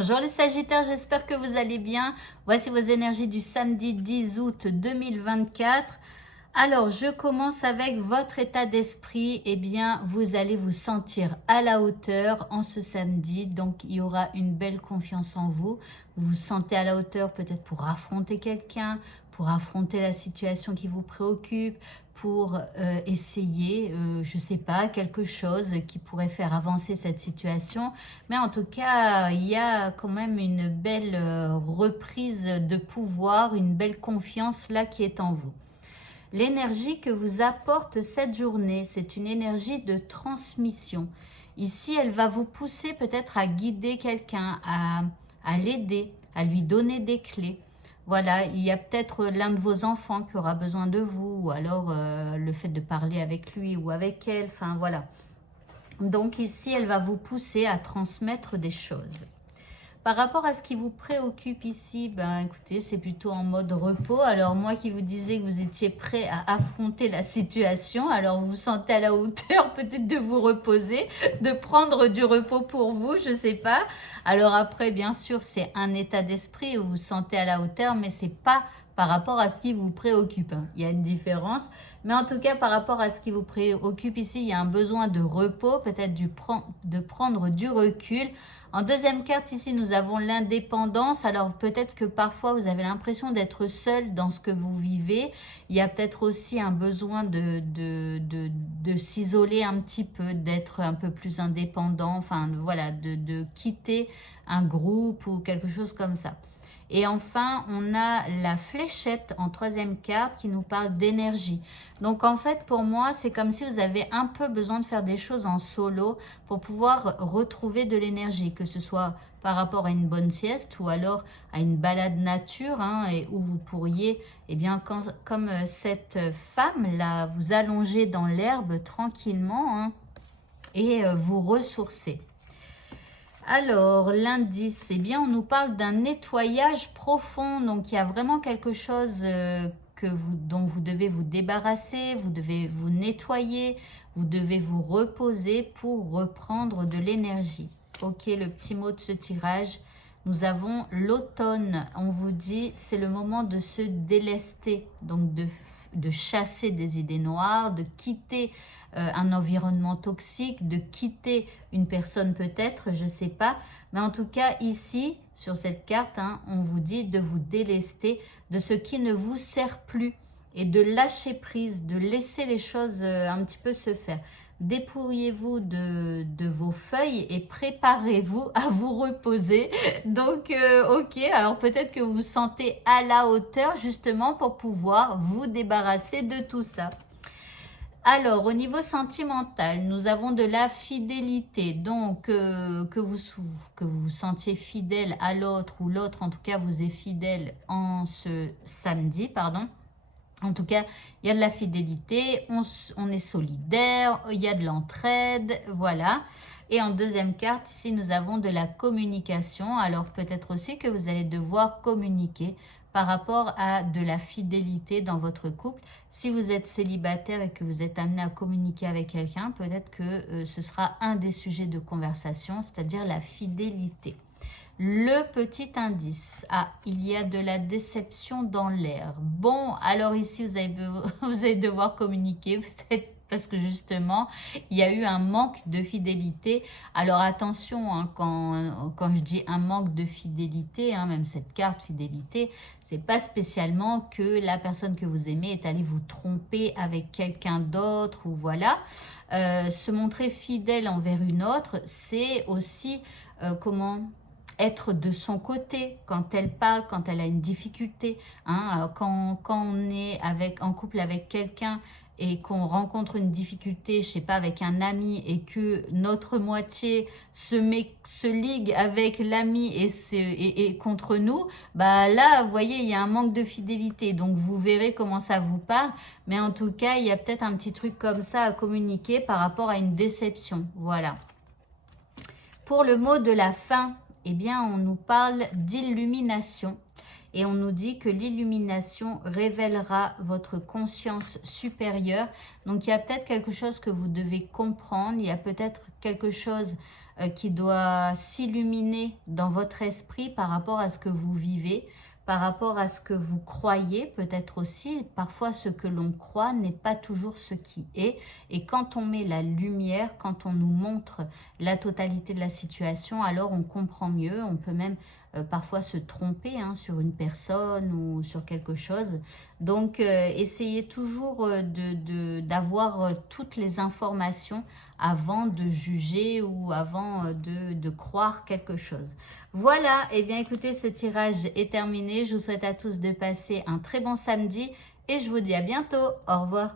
Bonjour les Sagittaires, j'espère que vous allez bien. Voici vos énergies du samedi 10 août 2024. Alors, je commence avec votre état d'esprit. Eh bien, vous allez vous sentir à la hauteur en ce samedi. Donc, il y aura une belle confiance en vous. Vous vous sentez à la hauteur peut-être pour affronter quelqu'un, pour affronter la situation qui vous préoccupe, pour essayer, je ne sais pas, quelque chose qui pourrait faire avancer cette situation. Mais en tout cas, il y a quand même une belle reprise de pouvoir, une belle confiance là qui est en vous. L'énergie que vous apporte cette journée, c'est une énergie de transmission. Ici, elle va vous pousser peut-être à guider quelqu'un, à l'aider, à lui donner des clés. Voilà, il y a peut-être l'un de vos enfants qui aura besoin de vous, ou alors le fait de parler avec lui ou avec elle, enfin voilà. Donc ici, elle va vous pousser à transmettre des choses. Par rapport à ce qui vous préoccupe ici, ben écoutez, c'est plutôt en mode repos. Alors moi qui vous disais que vous étiez prêt à affronter la situation, alors vous vous sentez à la hauteur peut-être de vous reposer, de prendre du repos pour vous, je sais pas. Alors après, bien sûr, c'est un état d'esprit où vous vous sentez à la hauteur, mais c'est pas par rapport à ce qui vous préoccupe. Il y a une différence. Mais en tout cas, par rapport à ce qui vous préoccupe ici, il y a un besoin de repos, peut-être de prendre du recul. En deuxième carte, ici, nous avons l'indépendance. Alors, peut-être que parfois, vous avez l'impression d'être seul dans ce que vous vivez. Il y a peut-être aussi un besoin de s'isoler un petit peu, d'être un peu plus indépendant. Enfin, voilà, de quitter un groupe ou quelque chose comme ça. Et enfin, on a la fléchette en troisième carte qui nous parle d'énergie. Donc en fait, pour moi, c'est comme si vous avez un peu besoin de faire des choses en solo pour pouvoir retrouver de l'énergie, que ce soit par rapport à une bonne sieste ou alors à une balade nature, hein, et où vous pourriez, eh bien, comme cette femme-là, vous allonger dans l'herbe tranquillement, hein, et vous ressourcer. Alors, l'indice, eh bien, on nous parle d'un nettoyage profond. Donc, il y a vraiment quelque chose dont vous devez vous débarrasser, vous devez vous nettoyer, vous devez vous reposer pour reprendre de l'énergie. Ok, le petit mot de ce tirage. Nous avons l'automne. On vous dit, c'est le moment de se délester, donc de chasser des idées noires, de quitter un environnement toxique, de quitter une personne peut-être, je ne sais pas. Mais en tout cas, ici, sur cette carte, hein, on vous dit de vous délester de ce qui ne vous sert plus et de lâcher prise, de laisser les choses un petit peu se faire. Dépouillez-vous de vos feuilles et préparez-vous à vous reposer. Donc, ok, alors peut-être que vous vous sentez à la hauteur justement pour pouvoir vous débarrasser de tout ça. Alors, au niveau sentimental, nous avons de la fidélité. Donc, que vous vous sentiez fidèle à l'autre ou l'autre, en tout cas, vous est fidèle en ce samedi, pardon. En tout cas, il y a de la fidélité, on est solidaire, il y a de l'entraide, voilà. Et en deuxième carte, ici, nous avons de la communication. Alors, peut-être aussi que vous allez devoir communiquer par rapport à de la fidélité dans votre couple. Si vous êtes célibataire et que vous êtes amené à communiquer avec quelqu'un, peut-être que ce sera un des sujets de conversation, c'est-à-dire la fidélité. Le petit indice. Ah, il y a de la déception dans l'air. Bon, alors ici, vous allez devoir communiquer, peut-être parce que justement, il y a eu un manque de fidélité. Alors attention, hein, quand je dis un manque de fidélité, hein, même cette carte fidélité, c'est pas spécialement que la personne que vous aimez est allée vous tromper avec quelqu'un d'autre ou voilà. Se montrer fidèle envers une autre, c'est aussi être de son côté quand elle parle, quand elle a une difficulté. Hein, quand on est en couple avec quelqu'un et qu'on rencontre une difficulté, je sais pas, avec un ami et que notre moitié se ligue avec l'ami et contre nous, bah là, vous voyez, il y a un manque de fidélité. Donc, vous verrez comment ça vous parle. Mais en tout cas, il y a peut-être un petit truc comme ça à communiquer par rapport à une déception. Voilà. Pour le mot de la fin, eh bien, on nous parle d'illumination. et on nous dit que l'illumination révélera votre conscience supérieure. Donc il y a peut-être quelque chose que vous devez comprendre, il y a peut-être quelque chose qui doit s'illuminer dans votre esprit par rapport à ce que vous vivez, par rapport à ce que vous croyez, peut-être aussi. Parfois, ce que l'on croit n'est pas toujours ce qui est. Et quand on met la lumière, quand on nous montre la totalité de la situation, alors on comprend mieux. On peut même parfois se tromper sur une personne ou sur quelque chose. Donc, essayez toujours d'avoir toutes les informations avant de juger ou avant de croire quelque chose. Voilà, et bien écoutez, ce tirage est terminé. Je vous souhaite à tous de passer un très bon samedi et je vous dis à bientôt. Au revoir.